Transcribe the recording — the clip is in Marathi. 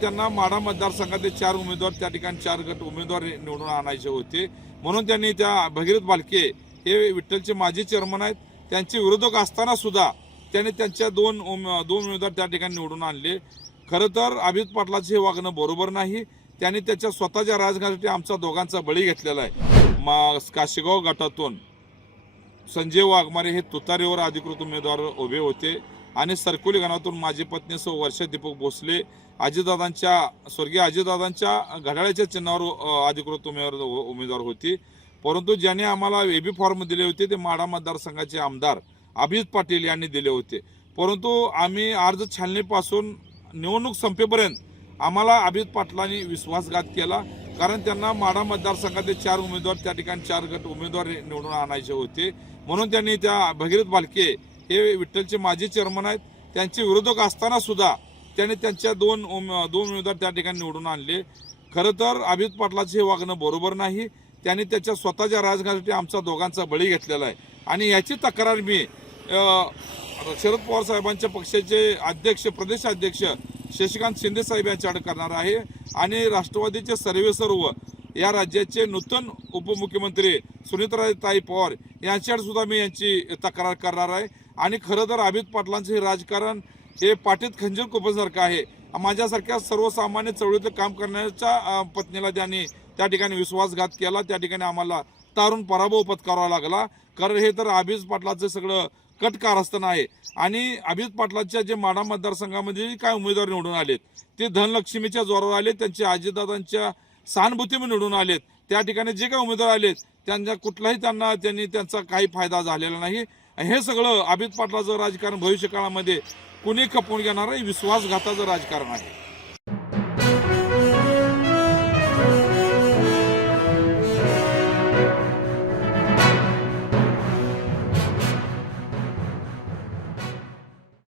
त्यांना माढा मतदारसंघातले चार उमेदवार त्या ठिकाणी चार गट उमेदवार निवडून आणायचे होते. म्हणून त्यांनी त्या भगीरथ बालके हे विठ्ठलचे माजी चेअरमन आहेत. त्यांचे विरोधक असताना सुद्धा त्यांनी त्यांच्या दोन उम- दोन उमेदवार त्या ठिकाणी निवडून आणले. खरं तर अभित पाटलाचे हे वागणं बरोबर नाही. त्यांनी त्याच्या स्वतःच्या राजकारणासाठी आमचा दोघांचा बळी घेतलेला आहे. मा काशीगाव गटातून संजय वाघमारे हे तुतारीवर अधिकृत उमेदवार उभे होते. आणि सरकुली गणातून माझी पत्नी सौ वर्षा दीपक भोसले अजितदादांच्या स्वर्गीय अजितदादांच्या घड्याळ्याच्या चिन्हावर अधिकृत उमेदवार उमेदवार होती. परंतु ज्यांनी आम्हाला एबी फॉर्म दिले होते ते माढा मतदारसंघाचे आमदार अभिजित पाटील यांनी दिले होते. परंतु आम्ही अर्ज छाननीपासून निवडणूक संपेपर्यंत आम्हाला अभिजित पाटलांनी विश्वासघात केला कारण त्यांना माढा मतदारसंघाचे चार उमेदवार त्या ठिकाणी चार गट उमेदवार निवडून आणायचे होते. म्हणून त्यांनी त्या भगीरथ बालके हे विठ्ठलचे माजी चेअरमन आहेत. त्यांचे विरोधक असताना सुद्धा त्यांनी त्यांच्या दोन दोन उमेदवार त्या ठिकाणी निवडून आणले. खरं तर अभिजित पाटलाचे हे वागणं बरोबर नाही. त्यांनी त्याच्या स्वतःच्या राजकारणासाठी आमचा दोघांचा बळी घेतलेला आहे. आणि याची तक्रार मी शरद पवार साहेबांच्या पक्षाचे अध्यक्ष प्रदेश अध्यक्ष शशिकांत शिंदे साहेब यांच्याकडे करणार आहे. आणि राष्ट्रवादीचे सर्वे सर्व या राज्याचे नूतन उपमुख्यमंत्री सुनीताताई पवार यांच्याकडे सुद्धा मी यांची तक्रार करणार आहे. आणि खरं तर अमित पाटलांचं हे राजकारण हे पाठीत खंजीर कोपसारखं आहे. माझ्यासारख्या सर्वसामान्य चळवळीतलं काम करण्याच्या पत्नीला त्यांनी त्या ठिकाणी विश्वासघात केला. त्या ठिकाणी आम्हाला तारून पराभव पत्करावा लागला. कारण हे तर अभिज पाटलाचं सगळं कट कारस्थान आहे. आणि अभिज पाटलाच्या जे माढा मतदारसंघामध्ये काय उमेदवार निवडून आलेत? ते धनलक्ष्मीच्या जोरावर आले त्यांचे आजीदादांच्या सहानुभूतीने निवडून आलेत. त्या ठिकाणी जे काही उमेदवार आलेत त्यांच्या कुठलाही त्यांना त्यांनी त्यांचा काही फायदा झालेला नाही. हे सगळं अमित पाटलाचं राजकारण भविष्यकाळामध्ये कुणी खपवून घेणार आहे विश्वासघाताचं राजकारण आहे.